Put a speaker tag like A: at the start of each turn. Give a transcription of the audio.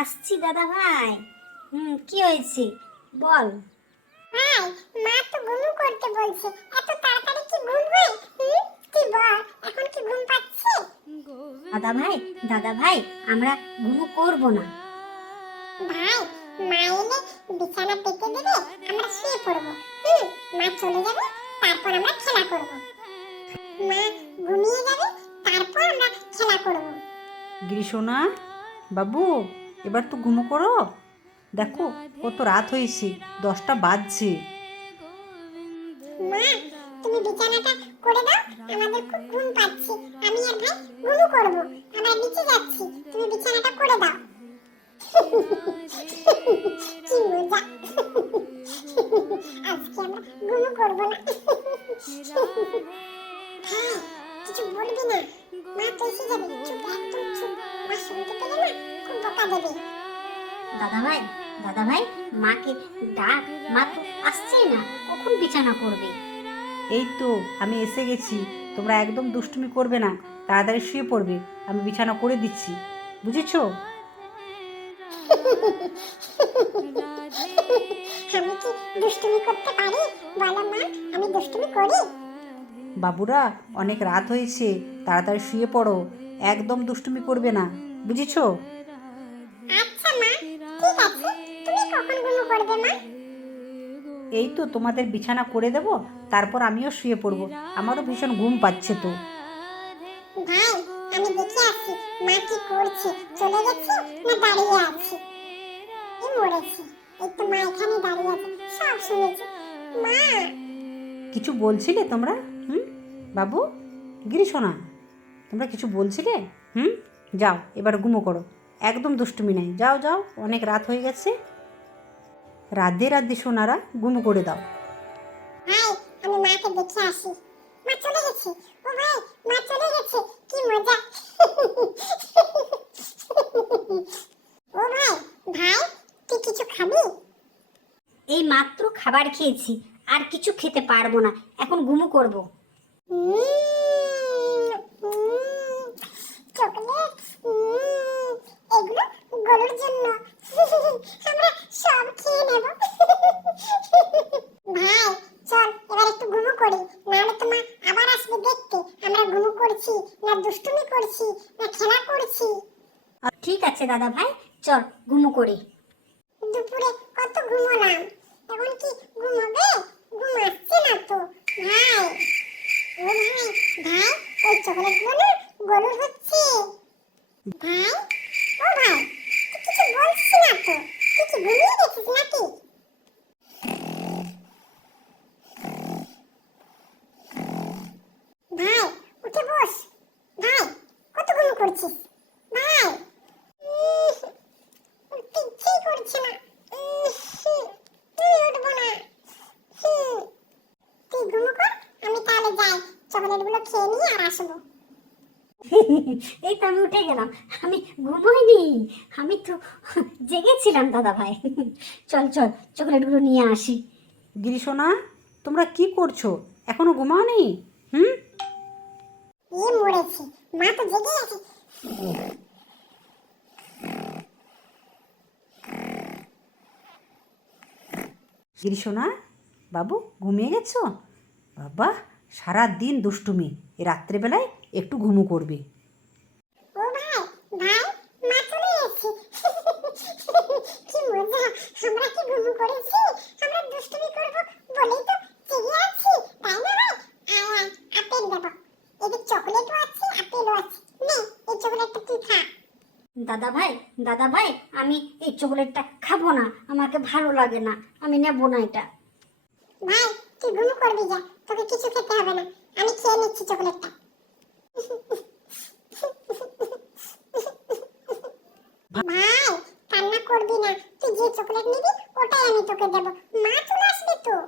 A: আসছি দাদা ভাই। হুম কি হয়েছে? বল।
B: ভাই মা তো ঘুমু করতে বলছে। এত তাড়াতাড়ি কি ঘুম হয়? হুম? তুই বল? এখন কি ঘুম পাচ্ছে?
A: দাদা ভাই দাদা ভাই আমরা ঘুমো করব না।
B: ভাই মা এলে বিছানা পেতে দেবে আমরা শুয়ে পড়ব। হুম মা চলে যাবে তারপর আমরা খেলা করব।
C: গ্রীষ্মনা বাবু, এবার তো ঘুমো করো। দেখো, কত রাত হয়েছে, দশটা বাজছে।
B: তুমি আমি তুমি হ্যাঁ কিছু বলবি না। মা তো এসে যাবে চুপ একদম দেবে
A: দাদা ভাই দাদা ভাই মাকে ডাক মা তো আসছেই না কখন বিছানা করবে?
C: এই তো আমি এসে গেছি তোমরা একদম দুষ্টুমি করবে না তাড়াতাড়ি শুয়ে পড়বে আমি বিছানা করে দিচ্ছি বুঝেছ?
B: আমি কি দুষ্টুমি করতে পারি? বলো মা আমি দুষ্টুমি করি?
C: বাবুরা অনেক রাত হয়েছে তাড়াতাড়ি শুয়ে পড়ো একদম দুষ্টুমি করবে না বুঝেছ?
B: ঘুমো করবে মা?
C: এই তো তোমাদের বিছানা করে দেব তারপর আমিও শুয়ে পড়ব। আমারও ভীষণ ঘুম পাচ্ছে তো।
B: ভাই আমি দেখে আসি মা কি করছে? চলে গেছে না দাঁড়িয়ে আছে? এই মরেছে এই তো মা এখানে দাঁড়িয়ে আছে সব শুনেছে। মা!
C: কিছু বলছিলে তোমরা? হুম? বাবু? গিরিশোনা তোমরা কিছু বলছিলে? হুম? যাও এবার ঘুমো করো। একদম দুষ্টুমি নাই। যাও যাও অনেক রাত হয়ে গেছে। রাধে রাধে সোনারা ঘুমো করে দাও।
B: আমি মাকে দেখে আসি। মা চলে গেছে। ও ভাই মা চলে গেছে। কি মজা। ও ভাই ভাই তুই কিছু খাবি?
A: এই মাত্র খাবার খেয়েছি আর কিছু খেতে পারব না। এখন ঘুমো করব।
B: চকলেট এগুলো গরুর জন্য আমরা সব খেয়ে নেব ভাই চল এবার একটু ঘুমো করি নাহলে তোমার আবার আসবে দেখতে আমরা ঘুমো করছি না দুষ্টুমি করছি না খেলা করছি।
A: ঠিক আছে দাদা ভাই চল ঘুমো করি।
B: দুপুরে কত ঘুমোলাম? এখন কি ঘুম হবে ঘুম আসছে না তো ভাই। ও ভাই ভাই ওই চকলেটগুলো না গরুর হচ্ছে। ভাই ও ভাই তুই কিছু বলছিস না তো তুই কি ঘুমিয়ে গেছিস নাকি ভাই উঠে বস ভাই কত ঘুম করছিস ভাই উহ, উঠতে ইচ্ছেই করছে না উহ, তুই উঠবো না হুম, তুই ঘুমো কর আমি তাহলে যাই চকলেটগুলো খেয়ে আসব
A: এই তো আমি উঠে গেলাম। আমি ঘুমোইনি। আমি তো জেগেছিলাম দাদা ভাই। চল চল চকলেটগুলো নিয়ে আসি।
C: গিরিশোনা তোমরা কি করছ? এখনও ঘুমাওনি? হুম?
B: এ মরেছে। মা তো জেগে আছে।
C: গিরিশোনা বাবু ঘুমিয়ে গেছো? বাবা সারা দিন দুষ্টুমি এ রাত্রেবেলায় একটু ঘুমু করবে।
B: ও ভাই ভাই মা চলে কি মজা আমরা কি ঘুমু করেছি? আমরা দুষ্টুমি করব বলেই তো জেগে আছি তাই না ভাই? আয় আয় আপেল দেবো। এদের চকলেটও আছে আপেলও আছে। নে এই চকলেটটা খা।
A: দাদা ভাই দাদা ভাই আমি এই চকলেটটা খাব না আমাকে ভালো লাগে না আমি নেব না এটা।
B: ভাই তুই ঘুম করবি যা? তোকে কিছু খেতে হবে না। আমি খেয়ে নিচ্ছি চকলেটটা। ভাই, কান্না করবি না। তুই যে চকলেট নিবি, ওটাই আমি তোকে দেবো।